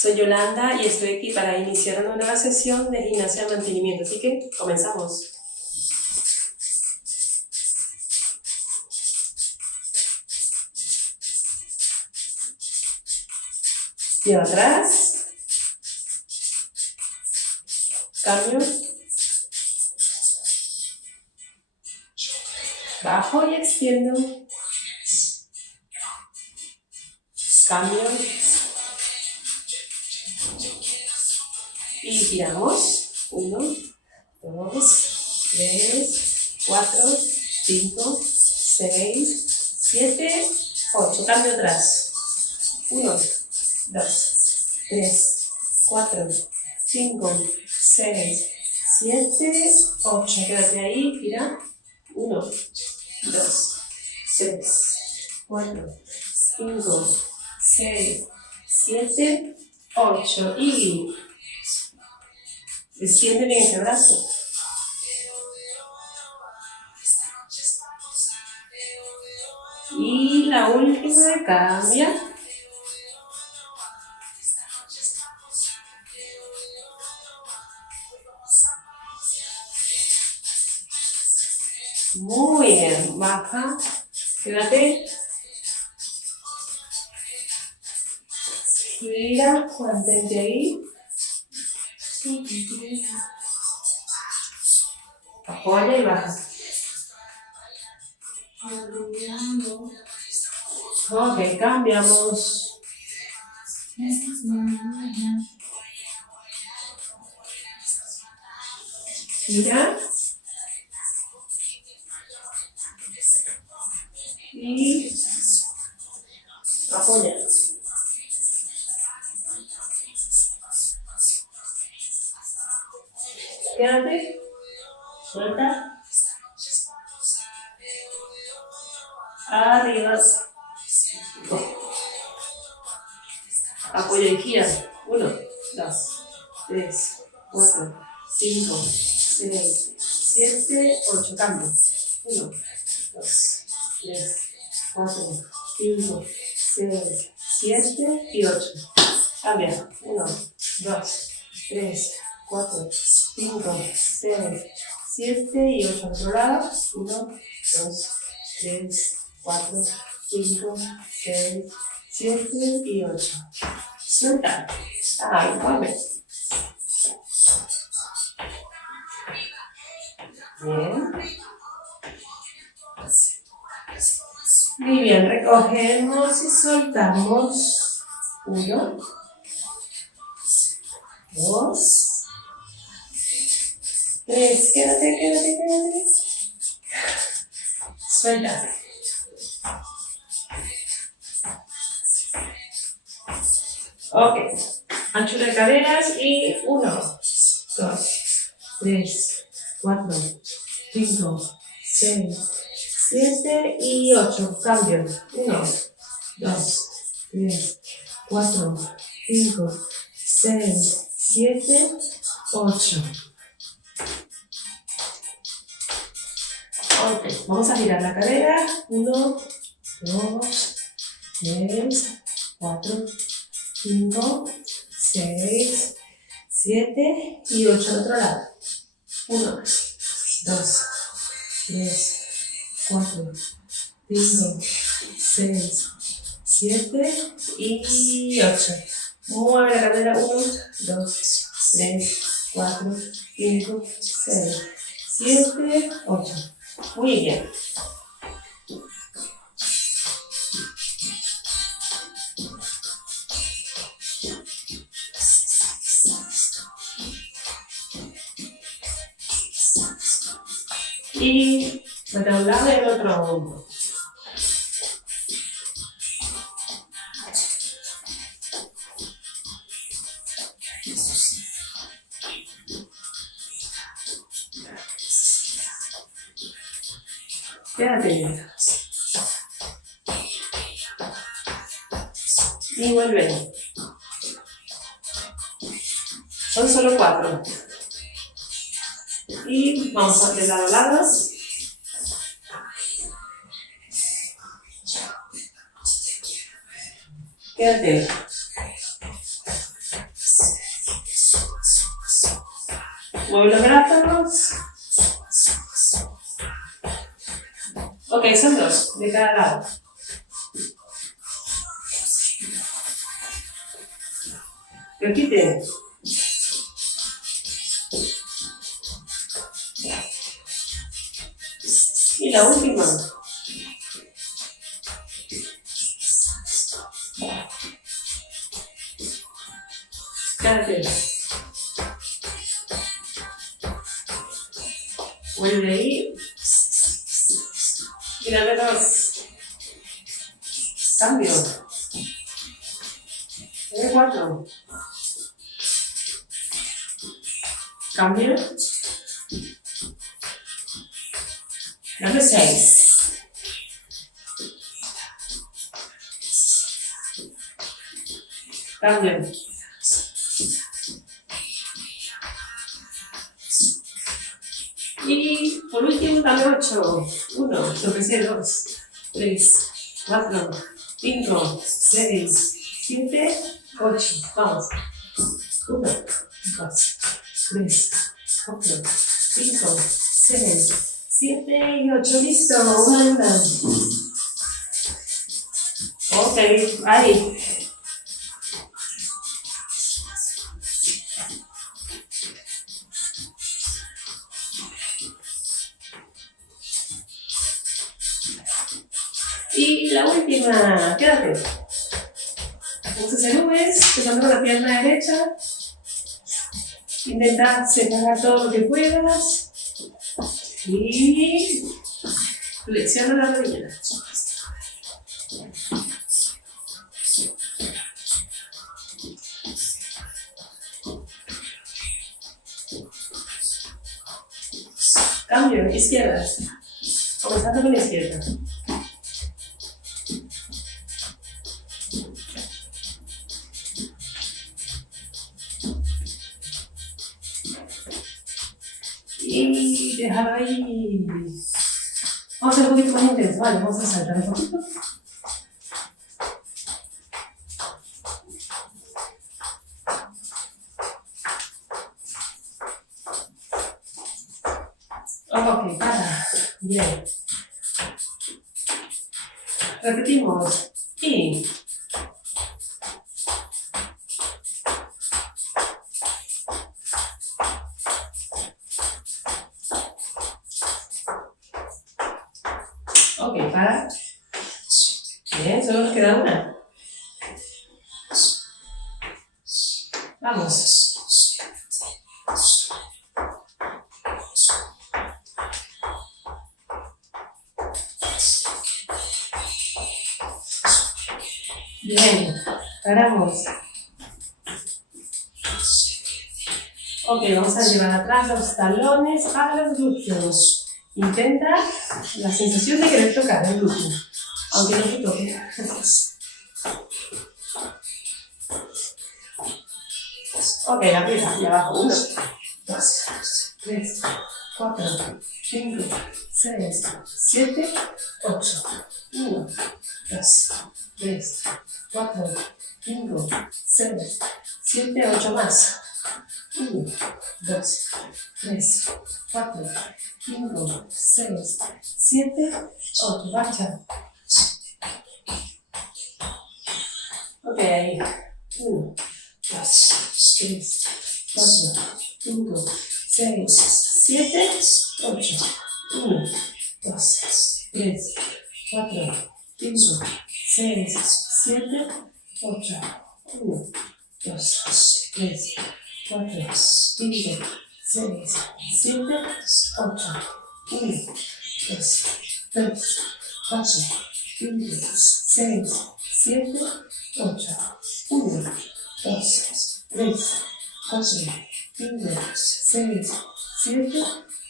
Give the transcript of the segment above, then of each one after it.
Soy Yolanda y estoy aquí para iniciar una nueva sesión de gimnasia de mantenimiento, así que comenzamos. Pie atrás, cambio, bajo y extiendo, cambio y giramos. 1, 2, 3, 4, 5, 6, 7, 8. Cambio atrás. 1, 2, 3, 4, 5, 6, 7, 8. Quédate ahí, gira. 1, 2, 3, 4, 5, 6, 7, 8. Y extiende bien ese brazo. Y la última, cambia. Muy bien, baja, quédate. Gira, mantente ahí. Apoya y baja. Ok, cambiamos. Gira. Y apoya. Quédate. Suelta. Arriba. Apoya y gira. 1, 2, 3, 4, 5, 6, 7, 8. Cambio. 1, 2, 3, 4, 5, 6, 7 y 8. Cambia. 1, 2, 3, 4, 5, 6, 7 y 8. Al otro lado. 1, 2, 3, 4, 5, 6, 7 y 8. Suelta. Ahí, mueve. Bien. Muy bien, recogemos y soltamos. 1, 2, 3. Quédate, quédate, quédate. Suelta. Ok. Anchura de caderas y 1, 2, 3, 4, 5, 6, 7 y 8. Cambio. 1, 2, 3, 4, 5, 6, 7, 8. Ok, vamos a girar la cadera. 1, 2, 3, 4, 5, 6, 7 y 8 al otro lado. 1, 2, 3, 4, 5, 6, 7 y 8. Mueve la cadera. 1, 2, 3, 4, 5, 6, 7, 8. Muy bien. Y de un lado y del otro hombro. Quédate. Y vuelve. Son solo 4. Y vamos a de lado a lado. Quédate. Mueve los brazos. Ok, son 2 de cada lado. Repite. Y la última. Quédate. Vuelve ahí. Y dame 2. Cambio. Dame 4. Cambio. Dame 6. Cambio. Y por último dame 8. 1, tropecé 2, 3, 4, 5, 6, 7, 8. Vamos. 1, 2, 3, 4, 5, 6, 7 y 8. Listo. Una. Ok, ahí. Y la última, quédate. Vamos a hacer V's, empezando con la pierna derecha. Intenta separar todo lo que puedas. Y flexiona la rodilla. Cambio, izquierda. Comenzando con la izquierda. Y déjalo ahí. Vamos a hacer un poquito más intenso. Vale, vamos a saltar un poquito. Ok, para. Bien. Repetimos. Y. Ok, para. Bien, solo nos queda una. Vamos. Bien, paramos. Ok, vamos a llevar atrás los talones a los glúteos. Intenta la sensación de querer tocar el glúteo, aunque no te toque. Ok, arriba y abajo. 1, 2, 3, 4, 5, 6, 7, 8. 1, 2, 3, 4, 5, 6, 7, 8 más. 1, 2, 3, 4, 5, 6, 7, 8. Bacha. Ok, 1, 2, 3, 4, 5, 6, 7, 8. 1, 2, 3, 4, 5, 6, 7, 8. 1, 2, 3, 4, 5, 6, 7, 8. 1, 2, 3, 4, 5, 6, 7, 8. 1, 2, 3, 4, 5, 6, 7,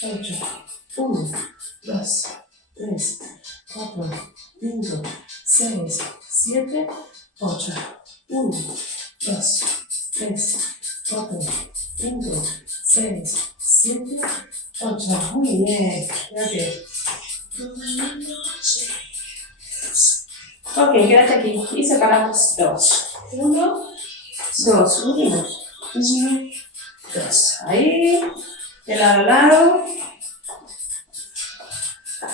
8. 1, 2, 3, 4, 5, 6, 7, 8. 1, 2, 3, 4, 5, 6, 7, 8. Muy bien. Gracias. Ok, quédate aquí y separamos 2. 1, 2. Unimos. 1, 2. Ahí, de lado a lado.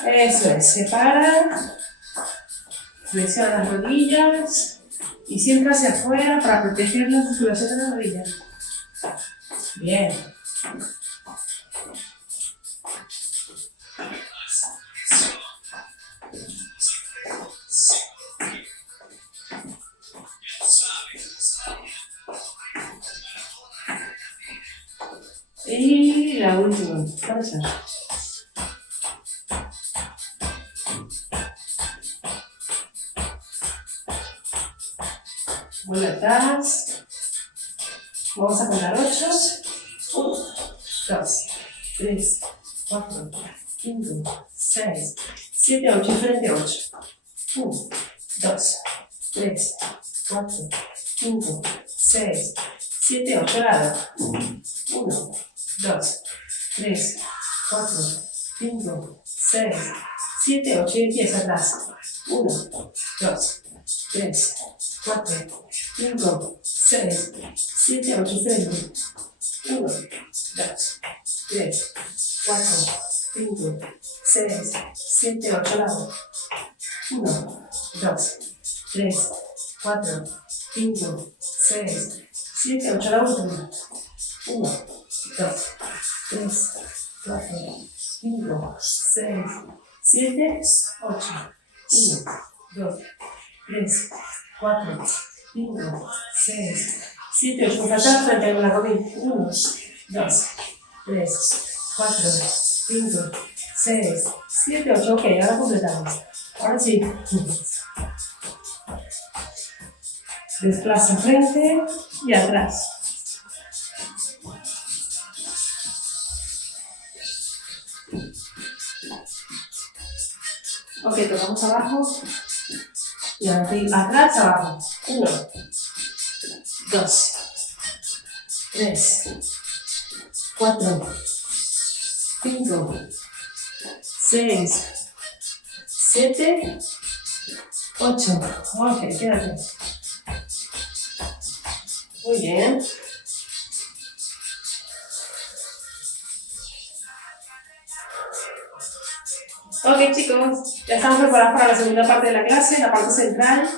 Eso es, separa, flexiona las rodillas y siempre hacia afuera para proteger la musculación de las rodillas. Bien. Y la última, cabeza. Vuelve atrás. Vamos a contar 8. 1, 2, 3, 4, 5, 6, 7, 8. Y frente 8. 1, 2, 3, 4, 5, 6, 7, 8. Lado. 1, 2, 3, 4, 5, 6, 7, 8. Y empieza atrás. 1, 2, 3, 4, 5, 6, 7, 8. Frente. 1, 2, 3, 4, 5, 6, 7, 8. Lado. 1, 2, 3, 4, 5, 6, 7, 8. La última. 1, 2, 3, 4, 5, 6, 7, 8. 1, 2, 3, 4, 5, 6, 7, 8. Falta frente con la rodilla. 1, 2, 3, 4, 5, 6, 7, 8. Ok, ahora completamos. Ahora sí. Desplaza frente y atrás. Ok, tocamos abajo y arriba, atrás, abajo. 1, 2, 3, 4, 5, 6, 7, 8. Ok, quédate. Muy bien. Ok chicos, ya estamos preparados para la segunda parte de la clase, la parte central.